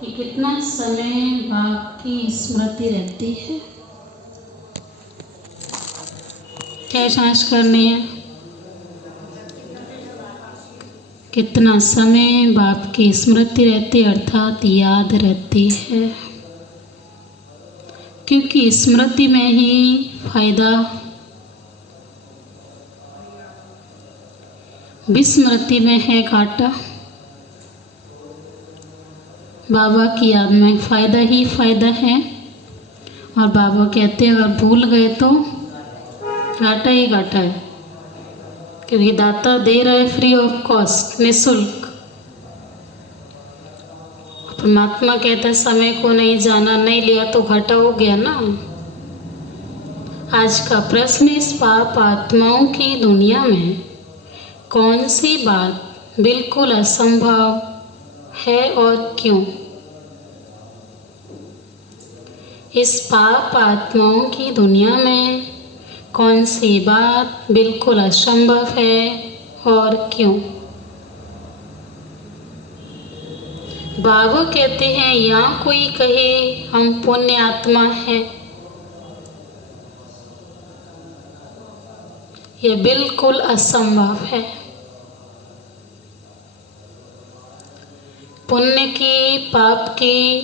कि कितना समय बाप की स्मृति रहती है। क्या जांच करनी है? कितना समय बाप की स्मृति रहती अर्थात याद रहती है, क्योंकि स्मृति में ही फायदा, विस्मृति में है घाटा। बाबा की याद में फ़ायदा ही फ़ायदा है, और बाबा कहते हैं अगर भूल गए तो घाटा ही घाटा है, क्योंकि दाता दे रहा है फ्री ऑफ कॉस्ट, निःशुल्क। परमात्मा कहता है समय को नहीं जाना, नहीं लिया तो घाटा हो गया ना। आज का प्रश्न, इस पाप आत्माओं की दुनिया में कौन सी बात बिल्कुल असंभव है और क्यों? इस पाप आत्माओं की दुनिया में कौन सी बात बिल्कुल असंभव है और क्यों? बाबा कहते हैं या कोई कहे हम पुण्य आत्मा हैं, यह बिल्कुल असंभव है। पुण्य की पाप की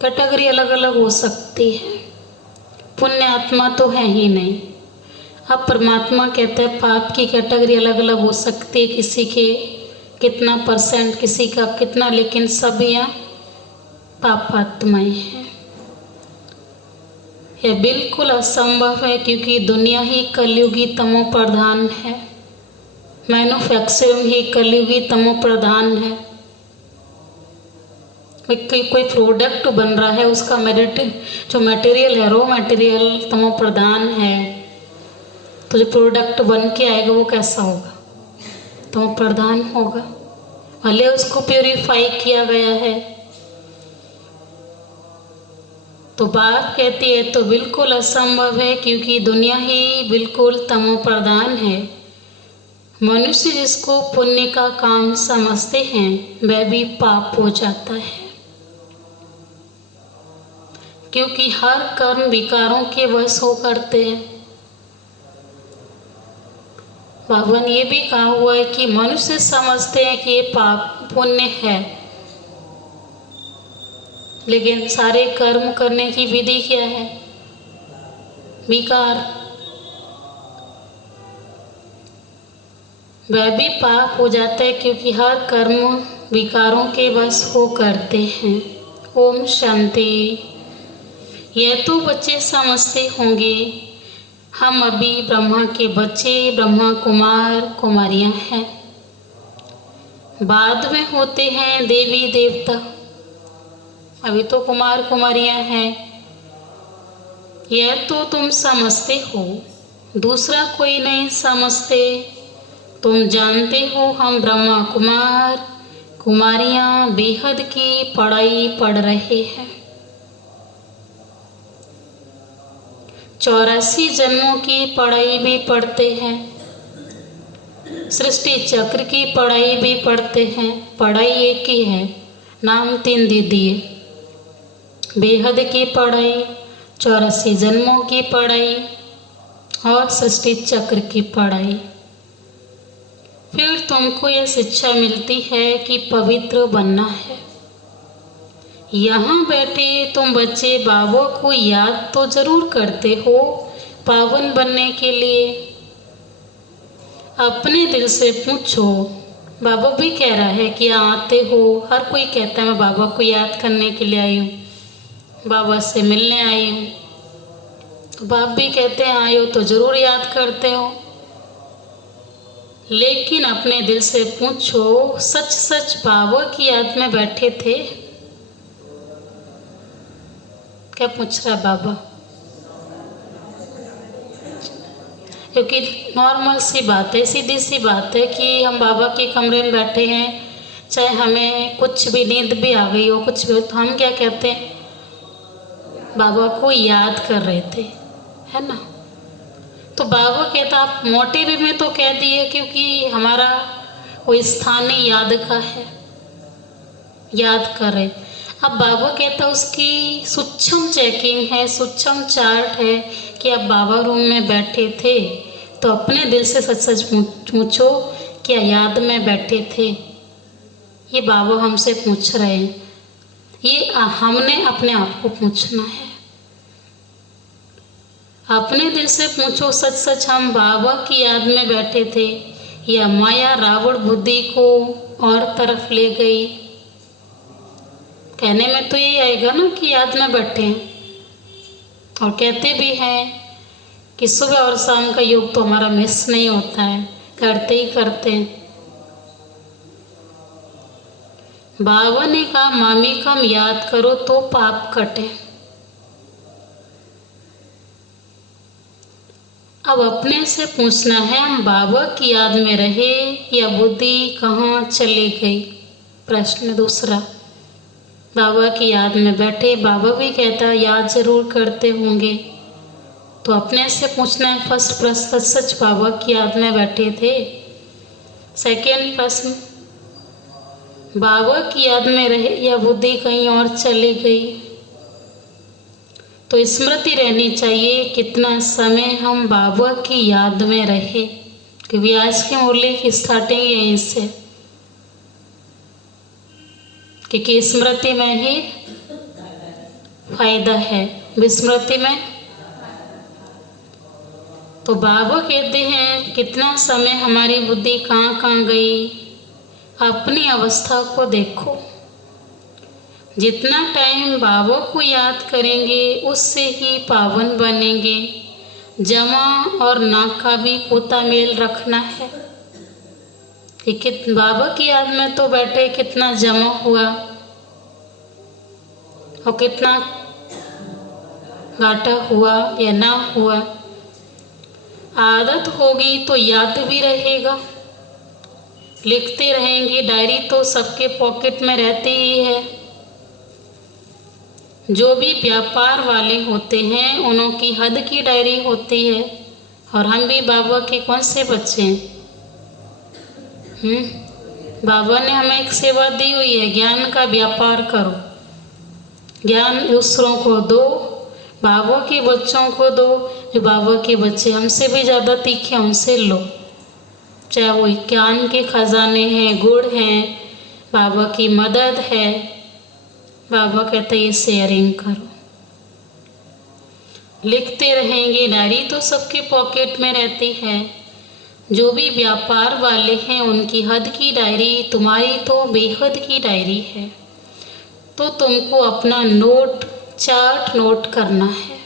कैटेगरी अलग अलग हो सकती है, पुण्य आत्मा तो है ही नहीं। अब परमात्मा कहते हैं पाप की कैटेगरी अलग अलग हो सकती है, किसी के कितना परसेंट, किसी का कितना, लेकिन सब यहाँ पाप आत्माएं हैं। यह बिल्कुल असंभव है, क्योंकि दुनिया ही कलयुगी तमो प्रधान है, मैन्युफैक्चरिंग ही कलयुगी तमो प्रधान है। कोई प्रोडक्ट बन रहा है, उसका जो मटेरियल है, रॉ मटेरियल तमो प्रधान है, तो जो प्रोडक्ट बन के आएगा वो कैसा होगा? तमो प्रधान होगा, भले उसको प्यूरिफाई किया गया है। तो बात कहती है तो बिल्कुल असंभव है, क्योंकि दुनिया ही बिल्कुल तमो प्रधान है। मनुष्य जिसको पुण्य का काम समझते हैं वह भी पाप हो जाता है, क्योंकि हर कर्म विकारों के वश हो करते हैं। बाबा ने ये भी कहा हुआ है कि मनुष्य समझते हैं कि ये पाप पुण्य है, लेकिन सारे कर्म करने की विधि क्या है? विकार। वह भी पाप हो जाता है, क्योंकि हर कर्म विकारों के वश हो करते हैं। ओम शांति। यह तो बच्चे समझते होंगे हम अभी ब्रह्मा के बच्चे, ब्रह्मा कुमार कुमारियां हैं, बाद में होते हैं देवी देवता, अभी तो कुमार कुमारियां हैं। यह तो तुम समझते हो, दूसरा कोई नहीं समझते। तुम जानते हो हम ब्रह्मा कुमार कुमारियां बेहद की पढ़ाई पढ़ रहे हैं, 84 जन्मों की पढ़ाई भी पढ़ते हैं, सृष्टि चक्र की पढ़ाई भी पढ़ते हैं। पढ़ाई एक ही है, नाम 3 दे दिए, बेहद की पढ़ाई, 84 जन्मों की पढ़ाई और सृष्टि चक्र की पढ़ाई। फिर तुमको यह शिक्षा मिलती है कि पवित्र बनना है। यहाँ बैठे तुम बच्चे बाबा को याद तो जरूर करते हो पावन बनने के लिए। अपने दिल से पूछो, बाबा भी कह रहा है कि आते हो, हर कोई कहता है मैं बाबा को याद करने के लिए आई हूँ, बाबा से मिलने आई हूँ। तो बाप भी कहते हैं आए हो तो जरूर याद करते हो, लेकिन अपने दिल से पूछो सच सच बाबा की याद में बैठे थे? क्या पूछ रहा है बाबा? क्योंकि नॉर्मल सी बात है, सीधी सी बात है कि हम बाबा के कमरे में बैठे हैं, चाहे हमें कुछ भी नींद भी आ गई हो, कुछ भी हो, तो हम क्या कहते हैं? बाबा को याद कर रहे थे, है ना? तो बाबा कहता आप मोटे वे में तो कह दिए, क्योंकि हमारा वो स्थान ही याद का है, याद कर रहे। अब बाबा कहता उसकी सूक्ष्म चेकिंग है, सूक्ष्म चार्ट है कि अब बाबा रूम में बैठे थे तो अपने दिल से सच सच पूछो, क्या याद में बैठे थे? ये बाबा हमसे पूछ रहे हैं, ये हमने अपने आप को पूछना है। अपने दिल से पूछो, सच सच हम बाबा की याद में बैठे थे या माया रावण बुद्धि को और तरफ ले गई? कहने में तो ये आएगा ना कि याद में बैठे हैं, और कहते भी हैं कि सुबह और शाम का योग तो हमारा मिस नहीं होता है, करते ही करते हैं। बाबा ने कहा मामी का हम याद करो तो पाप कटे। अब अपने से पूछना है, हम बाबा की याद में रहे या बुद्धि कहाँ चली गई? प्रश्न दूसरा, बाबा की याद में बैठे, बाबा भी कहता याद जरूर करते होंगे, तो अपने से पूछना है फर्स्ट प्रश्न, सच बाबा की याद में बैठे थे? सेकेंड प्रश्न, बाबा की याद में रहे या बुद्धि कहीं और चली गई? तो स्मृति रहनी चाहिए कितना समय हम बाबा की याद में रहे, क्योंकि आज की मुरली की स्टार्टिंग यहीं से, क्योंकि स्मृति में ही फायदा है, विस्मृति में। तो बाबा कहते हैं कितना समय हमारी बुद्धि कहाँ कहाँ गई, अपनी अवस्था को देखो। जितना टाइम बाबा को याद करेंगे उससे ही पावन बनेंगे। जमा और ना का भी पोता मेल रखना है कि बाबा की याद में तो बैठे कितना जमा हुआ और कितना घाटा हुआ या ना हुआ। आदत होगी तो याद भी रहेगा, लिखते रहेंगे, डायरी तो सबके पॉकेट में रहती ही है। जो भी व्यापार वाले होते हैं उन्हों की हद की डायरी होती है, और हम भी बाबा के कौन से बच्चे हैं? बाबा ने हमें एक सेवा दी हुई है, ज्ञान का व्यापार करो, ज्ञान दूसरों को दो, बाबा के बच्चों को दो। जो बाबा के बच्चे हमसे भी ज़्यादा तीखे उनसे लो, चाहे वो ज्ञान के खजाने हैं, गुड़ हैं, बाबा की मदद है। बाबा कहते ये शेयरिंग करो, लिखते रहेंगे, डायरी तो सबके पॉकेट में रहती है। जो भी व्यापार वाले हैं उनकी हद की डायरी, तुम्हारी तो बेहद की डायरी है। तो तुमको अपना नोट चार्ट नोट करना है।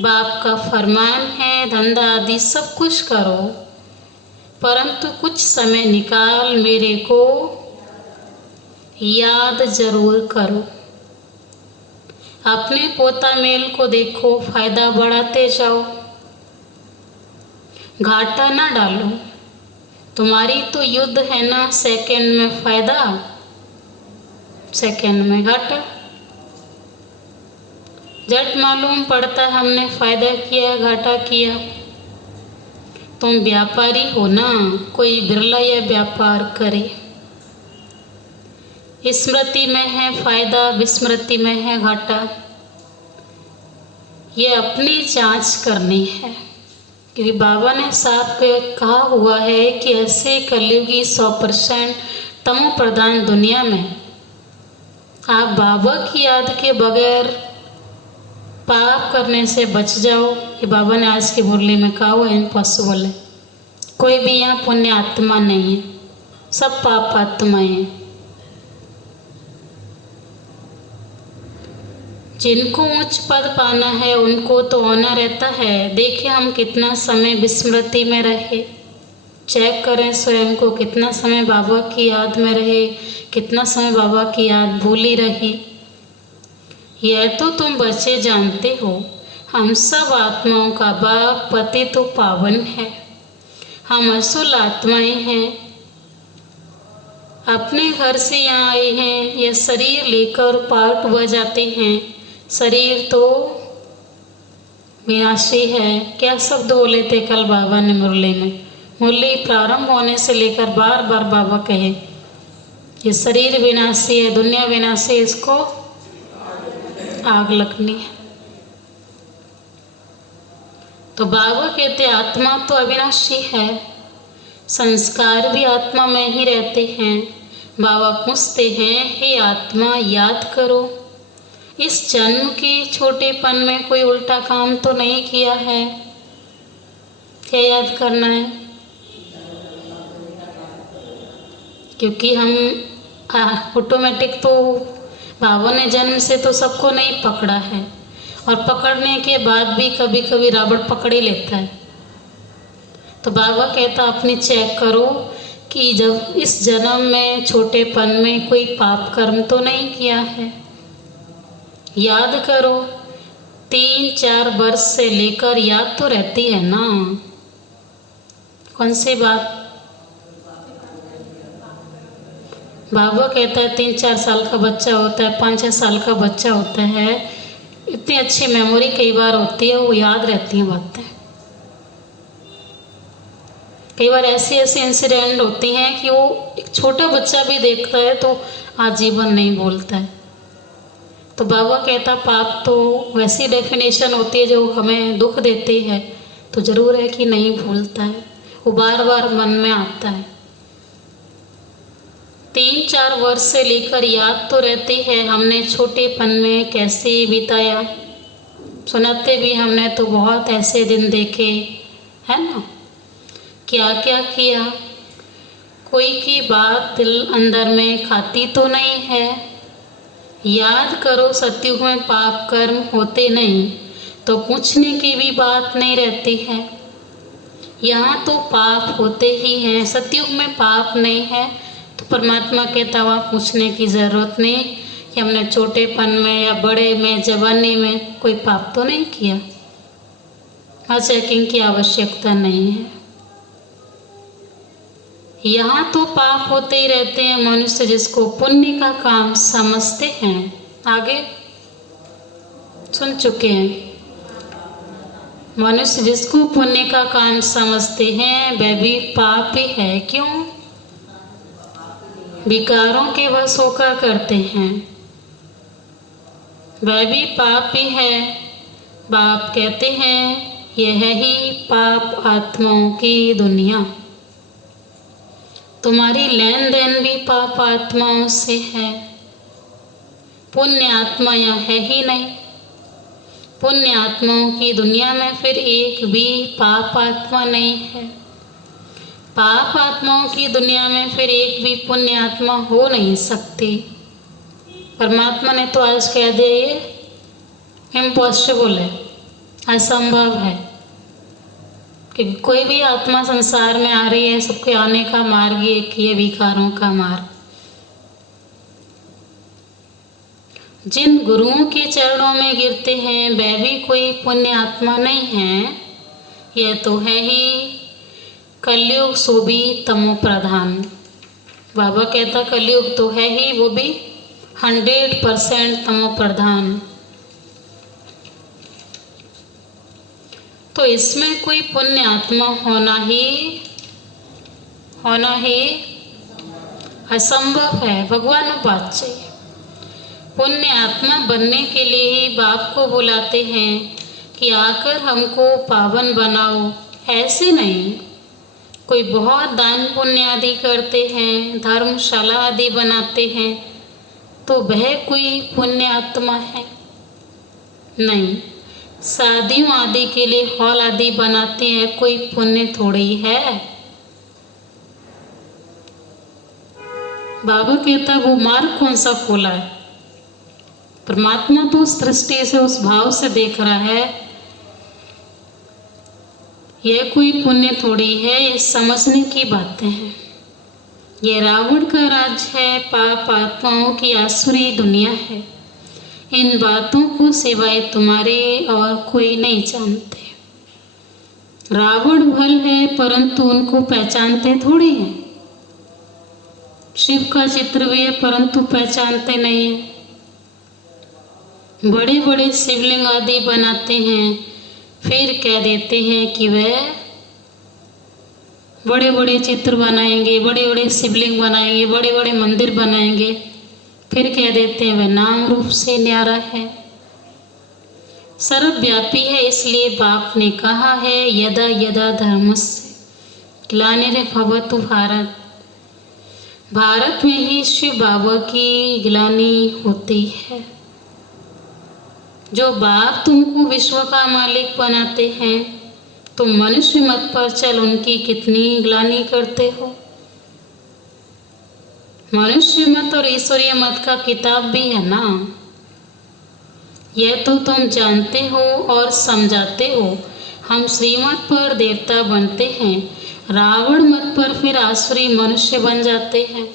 बाप का फरमान है धंधा आदि सब कुछ करो, परंतु कुछ समय निकाल मेरे को याद जरूर करो। अपने पोता मेल को देखो, फायदा बढ़ाते जाओ, घाटा ना डालो। तुम्हारी तो युद्ध है ना, सेकंड में फायदा, सेकंड में घाटा। झट मालूम पड़ता है हमने फायदा किया घाटा किया। तुम व्यापारी हो ना, कोई बिरला यह व्यापार करे। स्मृति में है फायदा, विस्मृति में है घाटा। ये अपनी जांच करनी है, क्योंकि बाबा ने साफ कहा हुआ है कि ऐसे कलयुगी 100% तमो प्रधान दुनिया में आप बाबा की याद के बगैर पाप करने से बच जाओ। ये बाबा ने आज की मुरली में कहा हुआ इम्पॉसिबल है। कोई भी यहाँ पुण्य आत्मा नहीं है, सब पाप आत्माएं हैं। जिनको उच्च पद पाना है उनको तो होना रहता है। देखिए हम कितना समय विस्मृति में रहे, चेक करें स्वयं को, कितना समय बाबा की याद में रहे, कितना समय बाबा की याद भूली रही। यह तो तुम बच्चे जानते हो, हम सब आत्माओं का बाप पति तो पावन है। हम असुल आत्माएं हैं, अपने घर से यहाँ आए हैं, यह शरीर लेकर पार्ट हुआ जाते हैं। शरीर तो विनाशी है। क्या शब्द बोले थे कल बाबा ने मुरली में? मुरली प्रारंभ होने से लेकर बार बार बाबा कहे ये शरीर विनाशी है, दुनिया विनाशी, इसको आग लगनी है। तो बाबा कहते आत्मा तो अविनाशी है, संस्कार भी आत्मा में ही रहते हैं। बाबा पूछते हैं, हे आत्मा याद करो, इस जन्म के छोटेपन में कोई उल्टा काम तो नहीं किया है? क्या याद करना है? क्योंकि हम ऑटोमेटिक तो बाबा ने जन्म से तो सबको नहीं पकड़ा है, और पकड़ने के बाद भी कभी कभी रावण पकड़ ही लेता है। तो बाबा कहता अपनी चेक करो कि जब इस जन्म में छोटेपन में कोई पाप कर्म तो नहीं किया है। याद करो, 3-4 वर्ष से लेकर याद तो रहती है ना। कौन सी बात? बाबा कहता है 3-4 साल का बच्चा होता है, 5-6 साल का बच्चा होता है, इतनी अच्छी मेमोरी कई बार होती है, वो याद रहती हैं बातें। कई बार ऐसे ऐसे इंसिडेंट होते हैं कि वो एक छोटा बच्चा भी देखता है तो आजीवन नहीं भूलता है। तो बाबा कहता पाप तो वैसी डेफिनेशन होती है जो हमें दुख देती है, तो जरूर है कि नहीं भूलता है, वो बार बार मन में आता है। 3-4 वर्ष से लेकर याद तो रहती है हमने छोटेपन में कैसे बिताया। सुनाते भी हमने तो बहुत ऐसे दिन देखे है ना, क्या क्या किया। कोई की बात दिल अंदर में खाती तो नहीं है। याद करो, सतयुग में पाप कर्म होते नहीं तो पूछने की भी बात नहीं रहती है। यहाँ तो पाप होते ही हैं, सतयुग में पाप नहीं है, तो परमात्मा कहता वहाँ पूछने की ज़रूरत नहीं कि हमने छोटेपन में या बड़े में जवानी में कोई पाप तो नहीं किया। वहाँ चेकिंग की आवश्यकता नहीं है। यहाँ तो पाप होते ही रहते हैं। मनुष्य जिसको पुण्य का काम समझते हैं, आगे सुन चुके हैं, मनुष्य जिसको पुण्य का काम समझते हैं वह भी पाप ही है। क्यों? विकारों के वश होकर करते हैं, वह भी पाप ही है। बाप कहते हैं यह ही पाप आत्माओं की दुनिया। तुम्हारी लेन देन भी पाप आत्माओं से है। पुण्य आत्मा यहाँ है ही नहीं। पुण्य आत्माओं की दुनिया में फिर एक भी पाप आत्मा नहीं है। पाप आत्माओं की दुनिया में फिर एक भी पुण्य आत्मा हो नहीं सकती। परमात्मा ने तो आज कह दिया ये इम्पॉसिबल है, असंभव है, कि कोई भी आत्मा संसार में आ रही है, सबके आने का मार्ग एक ही है, विकारों का मार्ग। जिन गुरुओं के चरणों में गिरते हैं वह भी कोई पुण्य आत्मा नहीं है। यह तो है ही कलयुग, सो भी तमो प्रधान। बाबा कहता कलयुग तो है ही, वो भी 100% तमो प्रधान। तो इसमें कोई पुण्य आत्मा होना ही असंभव है। भगवान बात चाहिए। पुण्य आत्मा बनने के लिए ही बाप को बुलाते हैं कि आकर हमको पावन बनाओ। ऐसे नहीं, कोई बहुत दान पुण्य आदि करते हैं, धर्मशाला आदि बनाते हैं, तो वह कोई पुण्य आत्मा है? नहीं। शादियों आदि के लिए हॉल आदि बनाते हैं, कोई पुण्य थोड़ी है। बाबा कहता वो मार्ग कौन सा खोला है? परमात्मा तो उस दृष्टि से, उस भाव से देख रहा है, यह कोई पुण्य थोड़ी है। ये समझने की बातें हैं। ये रावण का राज है, पाप आत्माओं की आसुरी दुनिया है। इन बातों को सिवाय तुम्हारे और कोई नहीं जानते। रावण भल है परंतु उनको पहचानते थोड़ी हैं। शिव का चित्र भी है परंतु पहचानते नहीं हैं। बड़े बड़े शिवलिंग आदि बनाते हैं, फिर कह देते हैं कि वह बड़े बड़े चित्र बनाएंगे, बड़े बड़े शिवलिंग बनाएंगे, बड़े बड़े मंदिर बनाएंगे, फिर कह देते हैं वह नाम रूप से न्यारा है। सर्वव्यापी है, इसलिए बाप ने कहा है यदा यदा धर्मस्य ग्लानिर्भवतु भारत। भारत में ही शिव बाबा की ग्लानि होती है। जो बाप तुमको विश्व का मालिक बनाते हैं, तुम मनुष्य मत पर चल उनकी कितनी ग्लानि करते हो। मनुष्य मत और ईश्वरीय मत का किताब भी है ना, यह तो तुम जानते हो और समझाते हो। हम श्रीमत पर देवता बनते हैं, रावण मत पर फिर आसुरी मनुष्य बन जाते हैं।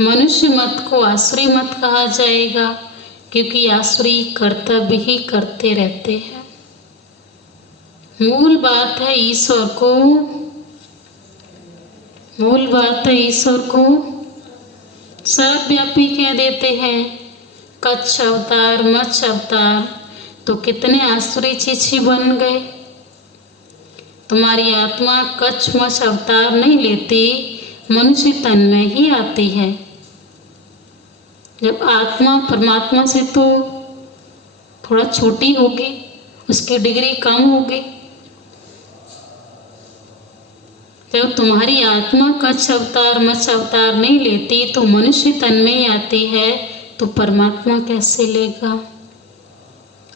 मनुष्य मत को आसुरी मत कहा जाएगा, क्योंकि आसुरी कर्तव्य ही करते रहते हैं। मूल बात है ईश्वर को सर्वव्यापी कह देते हैं। कच्छ अवतार, मत्स्य अवतार, तो कितने आसुरी चीची बन गए। तुम्हारी आत्मा कच्छ मत्स्य अवतार नहीं लेती, मनुष्य तन में ही आती है। जब आत्मा परमात्मा से तो थोड़ा छोटी होगी, उसकी डिग्री कम होगी। जब तुम्हारी आत्मा कच्छ अवतार मत्स्य अवतार नहीं लेती तो मनुष्य तन में ही आती है, तो परमात्मा कैसे लेगा।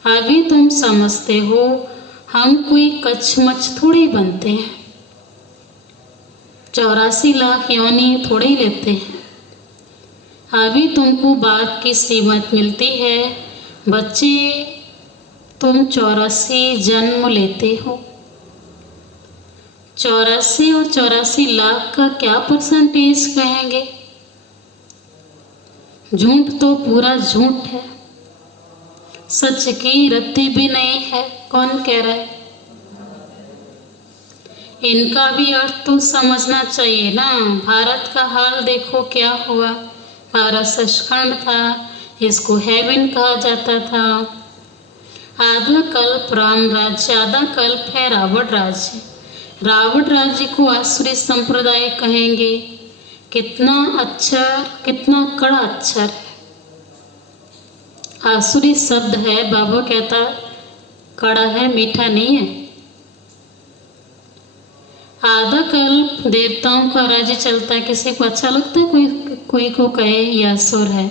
अभी तुम समझते हो हम कोई कच्छ मच्छ थोड़ी बनते हैं, 84 लाख योनि थोड़े ही लेते हैं। अभी तुमको बाप की श्रीमत मिलती है, बच्चे तुम 84 जन्म लेते हो। 84 और 84 लाख का क्या परसेंटेज कहेंगे। झूठ तो पूरा झूठ है, सच की रत्ती भी नहीं है। कौन कह रहा है। इनका भी अर्थ तो समझना चाहिए ना। भारत का हाल देखो क्या हुआ। भारत सचखंड था, इसको हेवन कहा जाता था। आधा कल्प राम राज्य, आधा कल्प है रावण राज्य। रावण राज्य को आसुरी संप्रदाय कहेंगे। कितना अक्षर, कितना कड़ा अक्षर है। आसुरी शब्द है, बाबा कहता कड़ा है, मीठा नहीं है। आधा कल्प देवताओं का राज्य चलता है, किसी को अच्छा लगता है, कोई को कहे यह असुर है,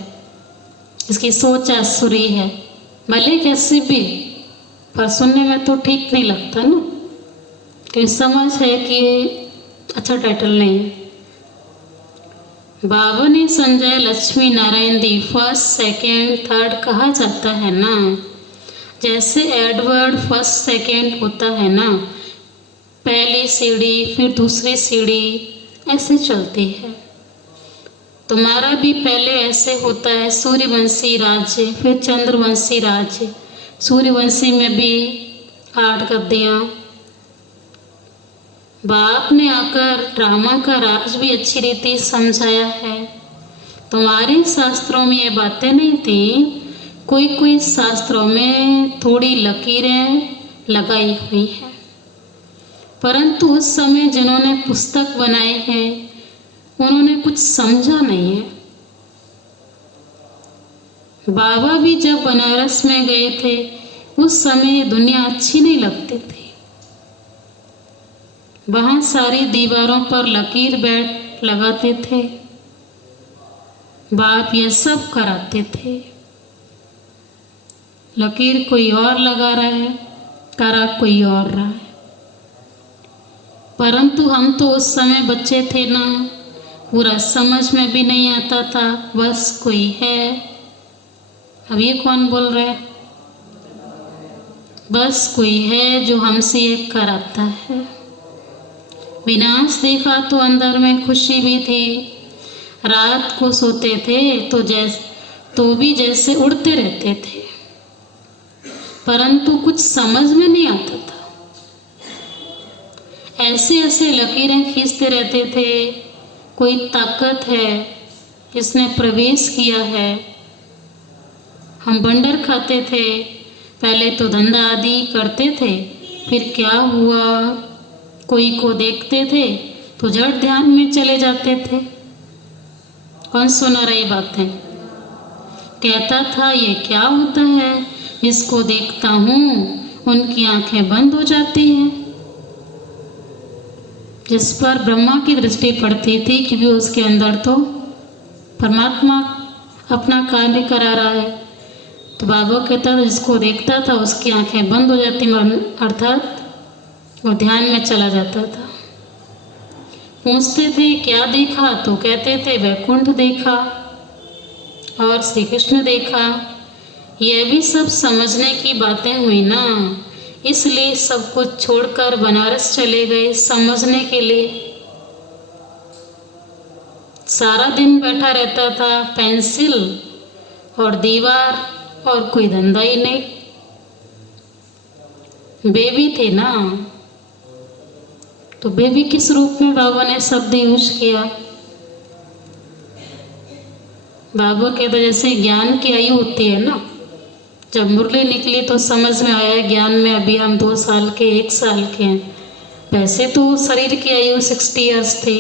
इसकी सोच आसुरी है। भले कैसे भी, पर सुनने में तो ठीक नहीं लगता ना, क्योंकि समझ है कि अच्छा टाइटल नहीं है। बाबा ने Sanjay Lakshmi Narayan the first second third कहा जाता है ना। जैसे एडवर्ड फर्स्ट सेकेंड होता है ना, पहली सीढ़ी फिर दूसरी सीढ़ी ऐसे चलती है। तुम्हारा भी पहले ऐसे होता है, सूर्यवंशी राज्य फिर चंद्रवंशी राज्य। सूर्यवंशी में भी 8 गद्दियाँ। बाप ने आकर ड्रामा का राज भी अच्छी रीति समझाया है। तुम्हारे शास्त्रों में ये बातें नहीं थी, कोई शास्त्रों में थोड़ी लकीरें लगाई हुई हैं, परंतु उस समय जिन्होंने पुस्तक बनाए हैं उन्होंने कुछ समझा नहीं है। बाबा भी जब बनारस में गए थे उस समय दुनिया अच्छी नहीं लगती थी। वहाँ सारी दीवारों पर लकीर बैठ लगाते थे, बाप ये सब कराते थे। लकीर कोई और लगा रहा है, करा कोई और रहा है। परंतु हम तो उस समय बच्चे थे ना, पूरा समझ में भी नहीं आता था। बस कोई है, अब ये कौन बोल रहा है, बस कोई है जो हमसे ये कराता है। विनाश देखा तो अंदर में खुशी भी थी। रात को सोते थे तो भी जैसे उड़ते रहते थे, परंतु कुछ समझ में नहीं आता था। ऐसे ऐसे लकीरें खींचते रहते थे, कोई ताकत है, इसने प्रवेश किया है। हम बंडर खाते थे, पहले तो धंधा आदि करते थे, फिर क्या हुआ कोई को देखते थे तो झट ध्यान में चले जाते थे। कौन सुना रही बातें? कहता था ये क्या होता है, इसको देखता हूँ उनकी आंखें बंद हो जाती हैं। जिस पर ब्रह्मा की दृष्टि पड़ती थी क्योंकि उसके अंदर तो परमात्मा अपना कार्य करा रहा है। तो बाबा कहता था जिसको देखता था उसकी आंखें बंद हो जाती, अर्थात वो ध्यान में चला जाता था। पूछते थे क्या देखा, तो कहते थे वैकुंठ देखा और श्री कृष्ण देखा। यह भी सब समझने की बातें हुई ना, इसलिए सब कुछ छोड़कर बनारस चले गए समझने के लिए। सारा दिन बैठा रहता था, पेंसिल और दीवार और कोई धंधा ही नहीं। बेबी थे ना, तो बेबी किस रूप में बाबा ने शब्द यूज किया। बाबा कहते जैसे ज्ञान की आयु होती है ना, जब मुरली निकली तो समझ में आया ज्ञान में अभी हम 2 साल के 1 साल के हैं। वैसे तो शरीर की आयु 60 ईयर्स थी।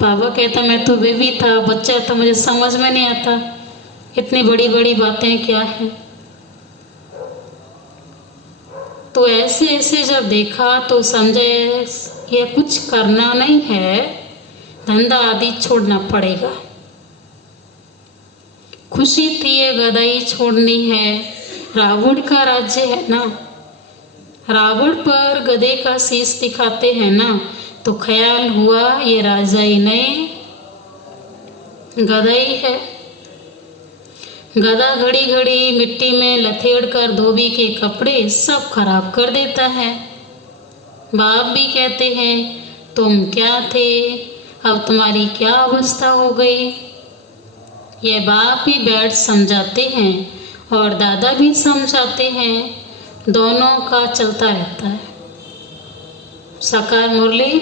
बाबा कहता मैं तो बेबी था, बच्चा था, मुझे समझ में नहीं आता इतनी बड़ी बड़ी बातें क्या हैं। तो ऐसे ऐसे जब देखा तो समझे ये कुछ करना नहीं है, धंधा आदि छोड़ना पड़ेगा। खुशी थी ये गदाई छोड़नी है, रावण का राज्य है ना, रावण पर गधे का शीश दिखाते हैं ना, तो ख्याल हुआ ये राजा ही नहीं गधा ही है। गधा घड़ी घड़ी मिट्टी में लथेड़ कर धोबी के कपड़े सब खराब कर देता है। बाप भी कहते हैं तुम क्या थे, अब तुम्हारी क्या अवस्था हो गई। ये बाप भी बैठ समझाते हैं और दादा भी समझाते हैं, दोनों का चलता रहता है। साकार मुरली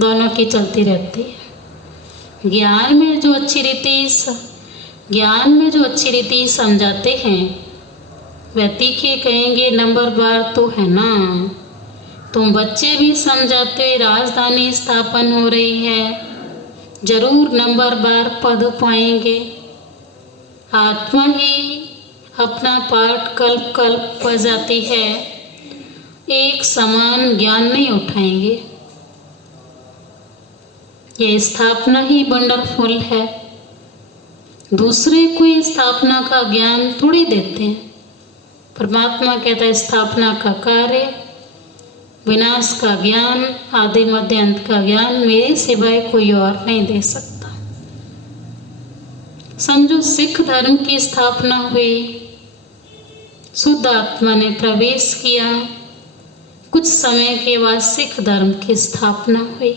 दोनों की चलती रहती है। ज्ञान में जो अच्छी रीति समझाते हैं वह तीखे कहेंगे नंबर बार तो है ना। तुम बच्चे भी समझाते राजधानी स्थापन हो रही है, जरूर नंबर बार पद पाएंगे। आत्मा ही अपना पाठ कल्प कल्प बजाती है, एक समान ज्ञान नहीं उठाएंगे। ये स्थापना ही वंडरफुल है, दूसरे को स्थापना का ज्ञान थोड़ी देते हैं। परमात्मा कहता है स्थापना का कार्य, विनाश का ज्ञान, आदि मध्य अंत का ज्ञान मेरे सिवाय कोई और नहीं दे सकता। समझो सिख धर्म की स्थापना हुई, शुद्ध आत्मा ने प्रवेश किया, कुछ समय के बाद सिख धर्म की स्थापना हुई।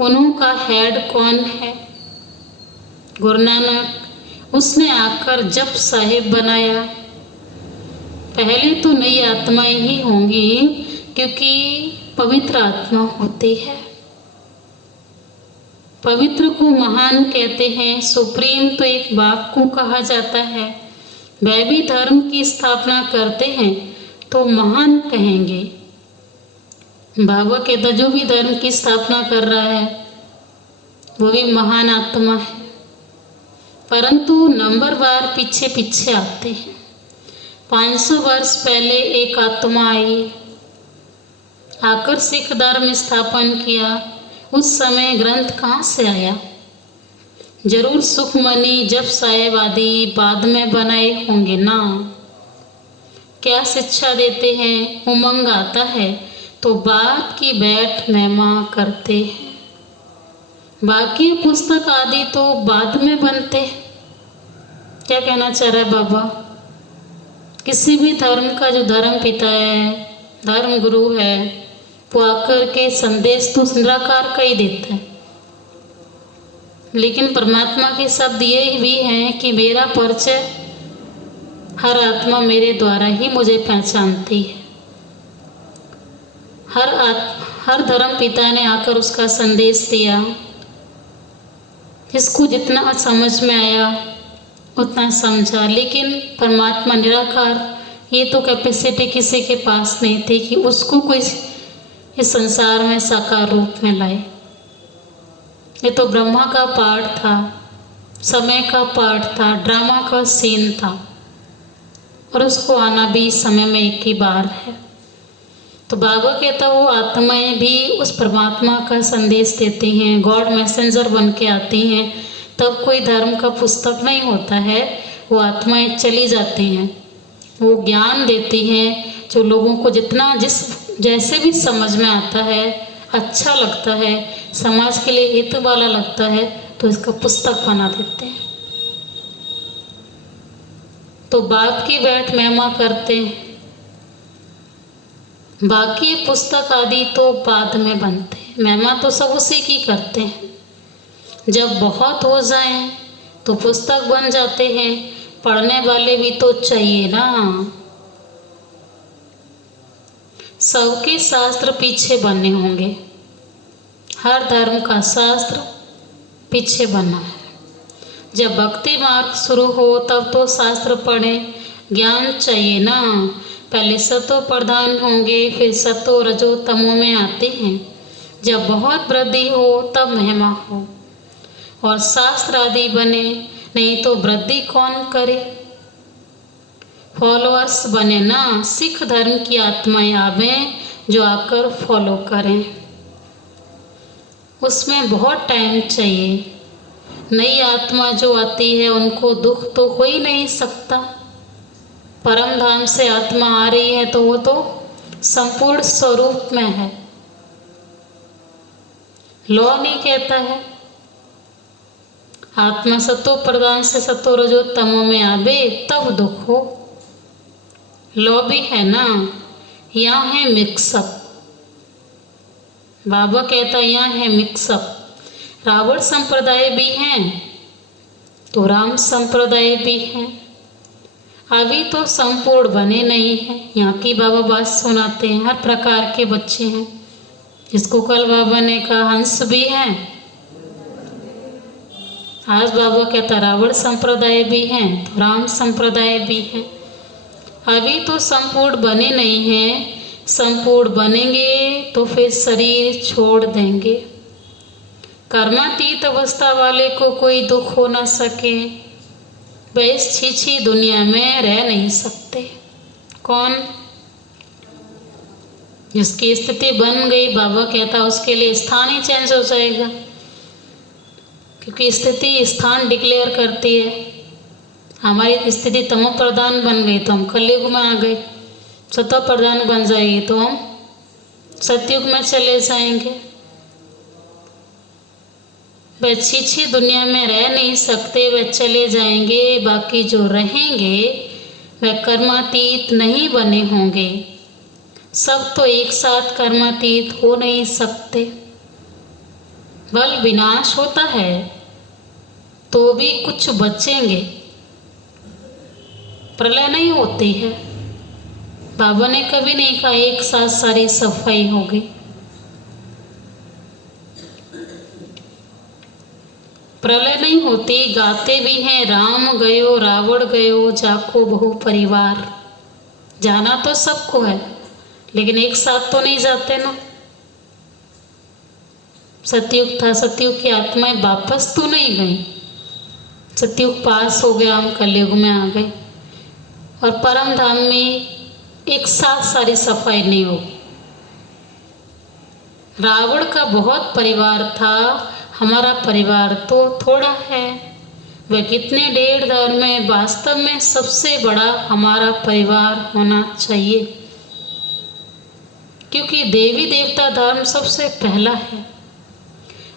उनका हेड कौन है? गुरु नानक। उसने आकर जप साहिब बनाया। पहले तो नई आत्माएं ही होंगी क्योंकि पवित्र आत्मा होती है। पवित्र को महान कहते हैं, सुप्रीम तो एक बाप को कहा जाता है। वह भी धर्म की स्थापना करते हैं तो महान कहेंगे। बाबा कहता जो भी धर्म की स्थापना कर रहा है वो भी महान आत्मा है, परंतु नंबर बार पीछे पीछे आते हैं। 500 वर्ष पहले एक आत्मा आई, आकर सिख धर्म स्थापन किया। उस समय ग्रंथ कहाँ से आया? जरूर सुखमनी जप साहेब आदि बाद में बनाए होंगे ना। क्या शिक्षा देते हैं? उमंग आता है तो बाप की बैठ महिमा करते हैं। बाकी पुस्तक आदि तो बाद में बनते हैं। क्या कहना चाह रहा है बाबा? किसी भी धर्म का जो धर्म पिता है, धर्म गुरु है, वो आकर के संदेश तो निराकार का ही देता है, लेकिन परमात्मा के शब्द ये भी हैं कि मेरा परिचय हर आत्मा मेरे द्वारा ही मुझे पहचानती है। हर धर्म पिता ने आकर उसका संदेश दिया, जिसको जितना समझ में आया उतना समझा, लेकिन परमात्मा निराकार ये तो कैपेसिटी किसी के पास नहीं थी कि उसको कोई इस संसार में साकार रूप में लाए। ये तो ब्रह्मा का पार्ट था, समय का पार्ट था, ड्रामा का सीन था, और उसको आना भी समय में एक ही बार है। तो बाबा कहता वो आत्माएं भी उस परमात्मा का संदेश देती हैं, गॉड मैसेंजर बन के आती हैं। तब कोई धर्म का पुस्तक नहीं होता है, वो आत्माएं चली जाती हैं, वो ज्ञान देती हैं जो लोगों को जितना जैसे भी समझ में आता है, अच्छा लगता है, समाज के लिए हित वाला लगता है, तो इसका पुस्तक बना देते हैं। तो बाप की बैठ महिमा करते हैं, बाकी पुस्तक आदि तो बाद में बनते हैं, महिमा तो सब उसी की करते हैं। जब बहुत हो जाए तो पुस्तक बन जाते हैं, पढ़ने वाले भी तो चाहिए ना। सबके शास्त्र पीछे बने होंगे, हर धर्म का शास्त्र पीछे बना है। जब भक्ति मार्ग शुरू हो तब तो शास्त्र पढ़ें, ज्ञान चाहिए ना। पहले सतो प्रधान होंगे, फिर सतो रजो तमो में आते हैं। जब बहुत वृद्धि हो तब महिमा हो और शास्त्र आदि बने, नहीं तो वृद्धि कौन करे। फॉलोअर्स बने ना, सिख धर्म की आत्माएं आवे जो आकर फॉलो करें। उसमें बहुत टाइम चाहिए। नई आत्मा जो आती है उनको दुख तो हो ही नहीं सकता। परम धाम से आत्मा आ रही है तो वो तो संपूर्ण स्वरूप में है, लॉ नहीं कहता है। आत्मा सतो प्रधान से सतो रजो तमो में आवे तब दुख हो, लॉ भी है ना। यहाँ है मिक्सअप, बाबा कहता यहाँ है मिक्सअप। रावण संप्रदाय भी हैं तो राम संप्रदाय भी हैं। अभी तो संपूर्ण बने नहीं हैं। यहाँ की बाबा बात सुनाते हैं, हर प्रकार के बच्चे हैं। जिसको कल बाबा ने कहा हंस भी हैं, आज बाबा कहता रावण संप्रदाय भी हैं तो राम संप्रदाय भी हैं। अभी तो संपूर्ण बने नहीं हैं, संपूर्ण बनेंगे तो फिर शरीर छोड़ देंगे। कर्मातीत अवस्था वाले को कोई दुख हो ना सके, वे इस छीछी दुनिया में रह नहीं सकते। कौन? जिसकी स्थिति बन गई, बाबा कहता उसके लिए स्थान ही चेंज हो जाएगा, क्योंकि स्थिति स्थान डिक्लेयर करती है। हमारी स्थिति तमो प्रधान बन गई तो हम कलयुग में आ गए, सतो प्रधान बन जाएगी तो हम सतयुग में चले जाएंगे। वे छीछी दुनिया में रह नहीं सकते, वे चले जाएंगे। बाकी जो रहेंगे वे कर्मातीत नहीं बने होंगे। सब तो एक साथ कर्मातीत हो नहीं सकते। बल विनाश होता है तो भी कुछ बचेंगे, प्रलय नहीं होती है। बाबा ने कभी नहीं कहा एक साथ सारी सफाई होगी। प्रलय नहीं होती। गाते भी हैं राम गयो रावण गयो जाको बहु परिवार। जाना तो सबको है लेकिन एक साथ तो नहीं जाते ना। सतयुग था, सतयुग की आत्माएं वापस तो नहीं गई। सतयुग पास हो गया, हम कलयुग में आ गए और परम धाम में एक साथ सारी सफाई नहीं होगी। रावण का बहुत परिवार था, हमारा परिवार तो थोड़ा है। वह कितने 1.5 धर्म में, वास्तव में सबसे बड़ा हमारा परिवार होना चाहिए, क्योंकि देवी देवता धर्म सबसे पहला है।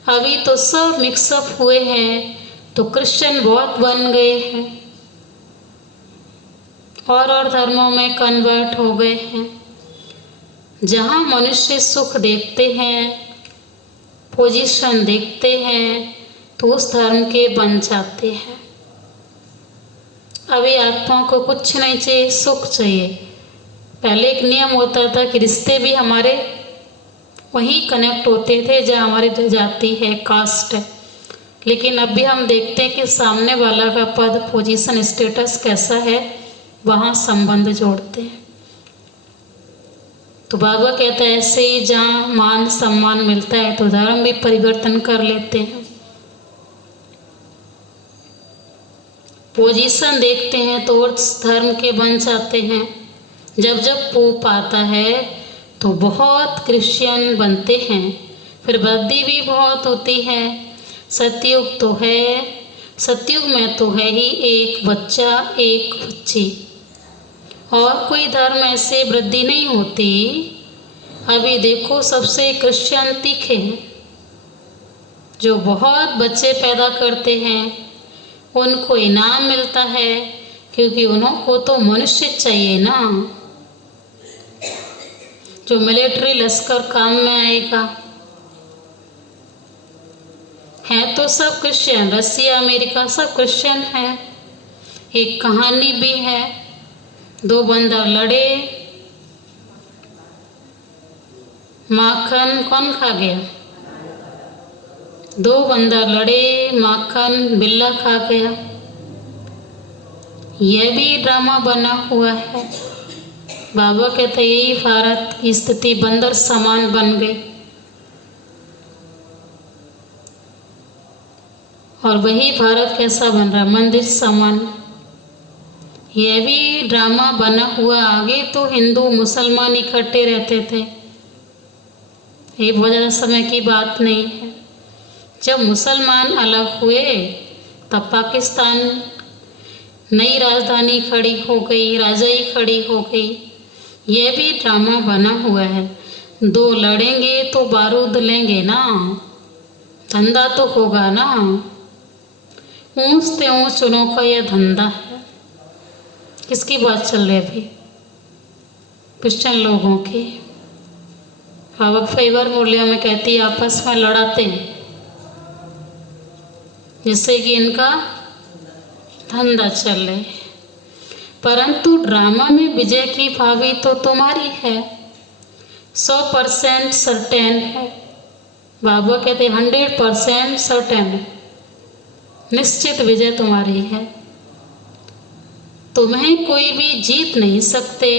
अभी तो सब मिक्सअप हुए हैं, तो क्रिश्चियन बहुत बन गए हैं और धर्मों में कन्वर्ट हो गए हैं। जहाँ मनुष्य सुख देखते हैं, पोजीशन देखते हैं, तो उस धर्म के बन जाते हैं। अभी आत्माओं को कुछ नहीं चाहिए, सुख चाहिए। पहले एक नियम होता था कि रिश्ते भी हमारे वहीं कनेक्ट होते थे जहाँ हमारी जाति है, कास्ट है। लेकिन अभी हम देखते हैं कि सामने वाला का पद, पोजीशन, स्टेटस कैसा है, वहाँ संबंध जोड़ते हैं। तो बाबा कहते हैं ऐसे ही जहाँ मान सम्मान मिलता है तो धर्म भी परिवर्तन कर लेते हैं। पोजीशन देखते हैं तो और धर्म के बन जाते हैं। जब जब पोप आता है तो बहुत क्रिश्चियन बनते हैं, फिर वृद्धि भी बहुत होती है। सतयुग तो है, सतयुग में तो है ही एक बच्चा एक बच्ची, और कोई धर्म ऐसे वृद्धि नहीं होती। अभी देखो सबसे क्रिश्चियन तीखे हैं, जो बहुत बच्चे पैदा करते हैं, उनको इनाम मिलता है, क्योंकि उनको तो मनुष्य चाहिए ना, जो मिलिट्री लश्कर काम में आएगा। है तो सब क्रिश्चियन, रसिया अमेरिका सब क्रिश्चियन है। एक कहानी भी है, दो बंदर लड़े, माखन कौन खा गया? दो बंदर लड़े, माखन बिल्ला खा गया। यह भी ड्रामा बना हुआ है। बाबा कहते यही भारत की स्थिति बंदर समान बन गई, और वही भारत कैसा बन रहा? मंदिर समान। यह भी ड्रामा बना हुआ। आगे तो हिंदू मुसलमान इकट्ठे रहते थे, ये बहुत ज़्यादा समय की बात नहीं है। जब मुसलमान अलग हुए तब पाकिस्तान नई राजधानी खड़ी हो गई, राजाई खड़ी हो गई। यह भी ड्रामा बना हुआ है। दो लड़ेंगे तो बारूद लेंगे ना, धंधा तो होगा ना। ऊंच से ऊंच चुनों का यह धंधा है। किसकी बात चल रही है अभी? क्रिश्चियन लोगों की। बाबा फेवर मुरलिया में कहती है आपस में लड़ाते हैं जिससे कि इनका धंधा चले, परंतु ड्रामा में विजय की भावी तो तुम्हारी है, 100% सर्टेन है। बाबा कहते 100% सर्टेन है, निश्चित विजय तुम्हारी है। तुम्हें कोई भी जीत नहीं सकते।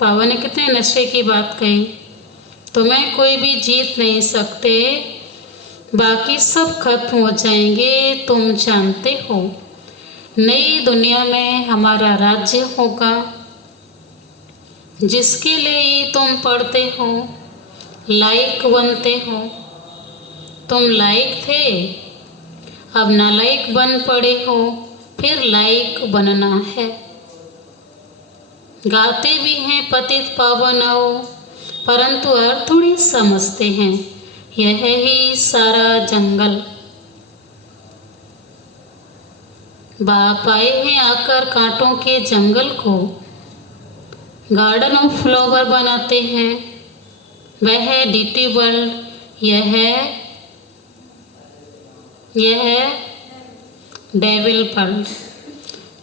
बाबा ने कितने नशे की बात कही, तुम्हें कोई भी जीत नहीं सकते, बाकी सब खत्म हो जाएंगे, तुम जानते हो। नई दुनिया में हमारा राज्य होगा, जिसके लिए तुम पढ़ते हो, लायक बनते हो। तुम लायक थे, अब नालायक बन पड़े हो, फिर लायक बनना है। गाते भी हैं पतित पावन आओ, परंतु अर्थ थोड़ी समझते हैं। यह ही सारा जंगल। बाप आए हैं आकर कांटों के जंगल को गार्डन ऑफ फ्लावर बनाते हैं। वह है डीटी वर्ल्ड, यह है डेविल वर्ल्ड।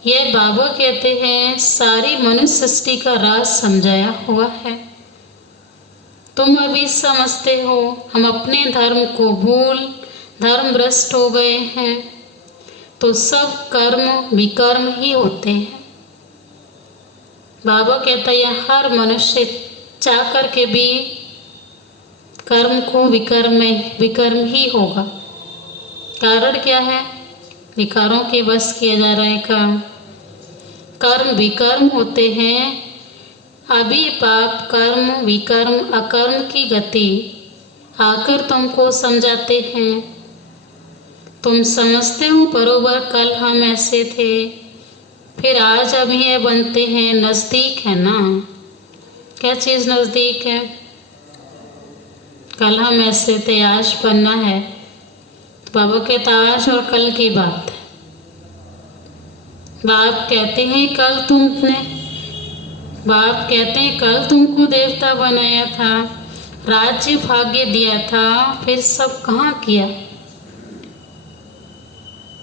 यह बाबा कहते हैं सारी मनुष्य सृष्टि का राज समझाया हुआ है। तुम अभी समझते हो हम अपने धर्म को भूल धर्म भ्रष्ट हो गए हैं, तो सब कर्म विकर्म ही होते हैं। बाबा कहता है हर मनुष्य चाह कर के भी कर्म को विकर्म ही होगा। कारण क्या है? विकारों के बस किया जा रहा है काम। कर्म विकर्म होते हैं। अभी पाप कर्म विकर्म अकर्म की गति आकर तुमको समझाते हैं। तुम समझते हो बरोबर कल हम ऐसे थे, फिर आज अब ये बनते हैं। नज़दीक है ना? क्या चीज़ नज़दीक है? कल हम ऐसे थे, आज बनना है। तो बाबा कहता आज और कल की बात है। बाप कहते हैं कल तुमको देवता बनाया था, राज्य भाग्य दिया था, फिर सब कहाँ किया?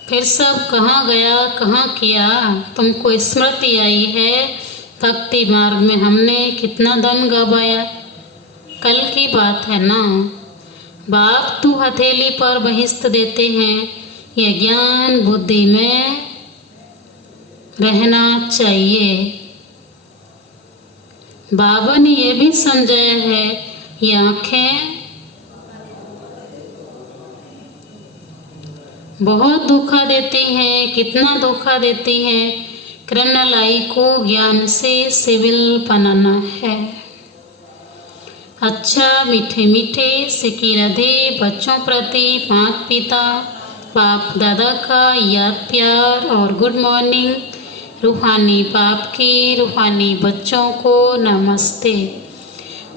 फिर सब कहाँ गया, कहाँ किया? तुमको स्मृति आई है भक्ति मार्ग में हमने कितना धन गवाया। कल की बात है ना। बाप तो हथेली पर बहिष्त देते हैं, यह ज्ञान बुद्धि में रहना चाहिए। बाबा ने ये भी समझाया है, ये आँखें बहुत धोखा देती हैं। कितना धोखा देती हैं। क्रिमिनल आई को ज्ञान से सिविल बनाना है। अच्छा मीठे मीठे सिक्के राधे बच्चों प्रति माता पिता बाप दादा का याद प्यार और गुड मॉर्निंग। रूहानी बाप की रूहानी बच्चों को नमस्ते।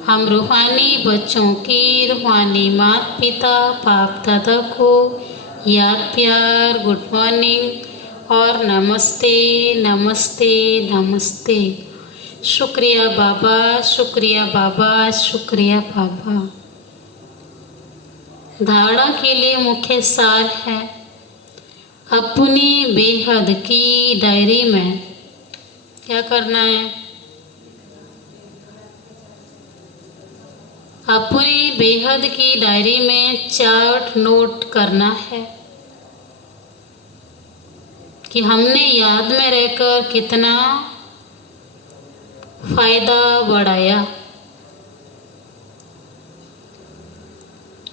हम रूहानी बच्चों की रूहानी माता पिता बाप दादा को याद प्यार गुड मॉर्निंग और नमस्ते नमस्ते नमस्ते। शुक्रिया बाबा, शुक्रिया बाबा, शुक्रिया बाबा। धारणा के लिए मुख्य सार है, अपनी बेहद की डायरी में क्या करना है? अपनी बेहद की डायरी में चार्ट नोट करना है कि हमने याद में रहकर कितना फायदा बढ़ाया।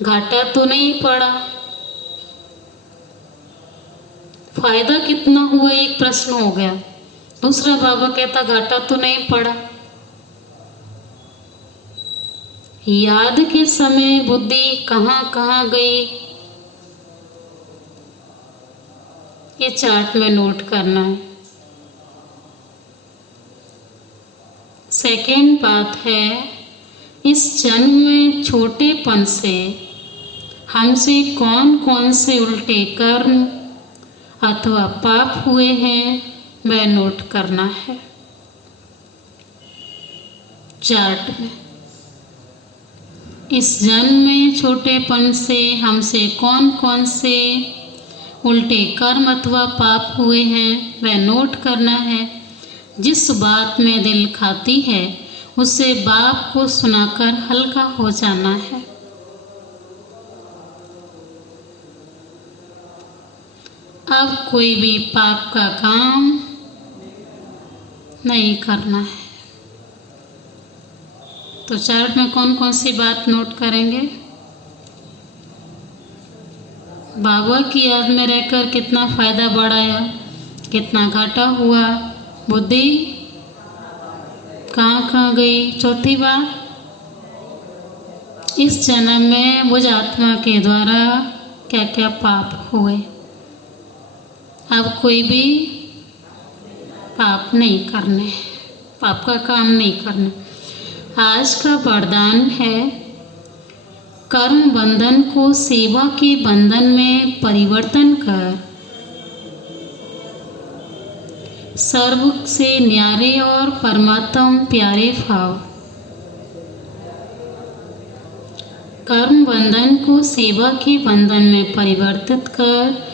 घाटा तो नहीं पड़ा। फायदा कितना हुआ एक प्रश्न हो गया। दूसरा बाबा कहता घाटा तो नहीं पड़ा। याद के समय बुद्धि कहाँ कहाँ गई, ये चार्ट में नोट करना है। सेकंड बात है, इस जन्म में छोटेपन से हमसे कौन कौन से उल्टे कर्म अथवा पाप हुए हैं वह नोट करना है चार्ट में। इस जन्म में छोटेपन से हमसे कौन कौन से उल्टे कर्म अथवा पाप हुए हैं वह नोट करना है। जिस बात में दिल खाती है उसे बाप को सुनाकर हल्का हो जाना है। अब कोई भी पाप का काम नहीं करना है। तो चार्ट में कौन कौन सी बात नोट करेंगे? बाबा की याद में रहकर कितना फायदा बढ़ाया, कितना घाटा हुआ, बुद्धि कहाँ कहाँ गई। चौथी बात, इस जन्म में मुझ आत्मा के द्वारा क्या क्या पाप हुए। अब कोई भी पाप नहीं करने, पाप का काम नहीं करना। आज का वरदान है, कर्म बंधन को सेवा के बंधन में परिवर्तन कर सर्व से न्यारे और परमात्म प्यारे भाव। कर्म बंधन को सेवा के बंधन में परिवर्तन कर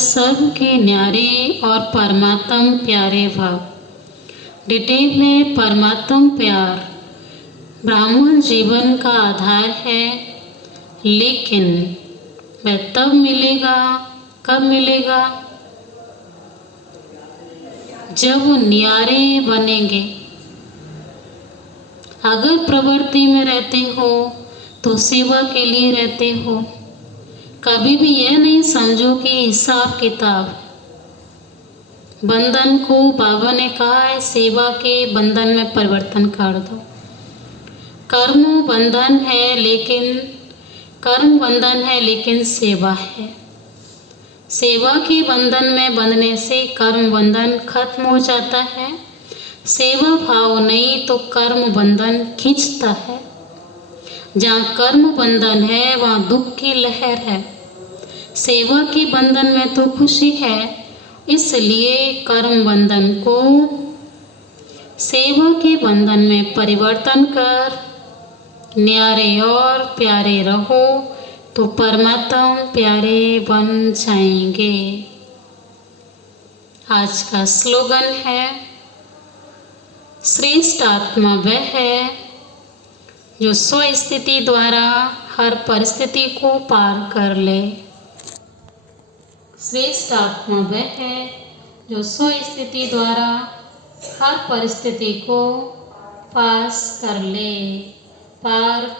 सर्व के न्यारे और परमात्म प्यारे भाव। डिटेल में परमात्म प्यार ब्राह्मण जीवन का आधार है, लेकिन वह तब मिलेगा, कब मिलेगा? जब वो न्यारे बनेंगे। अगर प्रवृत्ति में रहते हो तो सेवा के लिए रहते हो। कभी भी यह नहीं समझो कि हिसाब किताब। बंधन को बाबा ने कहा है सेवा के बंधन में परिवर्तन कर दो। कर्म बंधन है लेकिन सेवा है। सेवा के बंधन में बंधने से कर्म बंधन खत्म हो जाता है। सेवा भाव नहीं तो कर्म बंधन खींचता है। जहाँ कर्म बंधन है वहाँ दुख की लहर है। सेवा के बंधन में तो खुशी है, इसलिए कर्म बंधन को सेवा के बंधन में परिवर्तन कर न्यारे और प्यारे रहो तो परमात्मा प्यारे बन जाएंगे। आज का स्लोगन है, श्रेष्ठ आत्मा वह है जो स्वस्थिति द्वारा हर परिस्थिति को पार कर ले। श्रेष्ठ आत्मा वह है जो स्वस्थिति द्वारा हर परिस्थिति को पार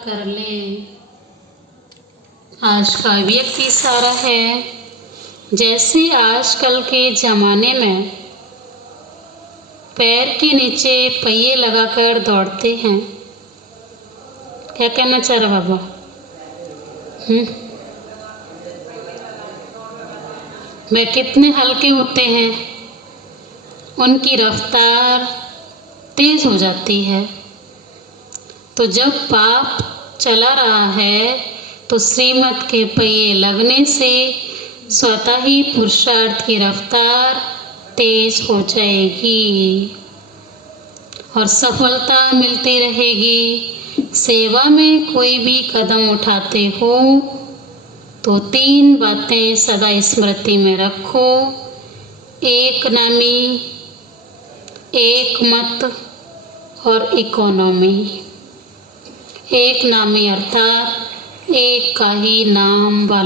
कर ले। आज का व्यक्ति इशारा है, जैसे आजकल के ज़माने में पैर के नीचे पहिए लगाकर दौड़ते हैं। क्या कहना चाह रहा बाबा? वे कितने हल्के होते हैं, उनकी रफ्तार तेज हो जाती है। तो जब पाप चला रहा है तो श्रीमत के पहिए लगने से स्वतः ही पुरुषार्थ की रफ्तार तेज हो जाएगी और सफलता मिलती रहेगी। सेवा में कोई भी कदम उठाते हो तो 3 बातें सदा स्मृति में रखो। एक नामी, एक मत और इकोनॉमी। एक नामी अर्थात एक का ही नाम वाला।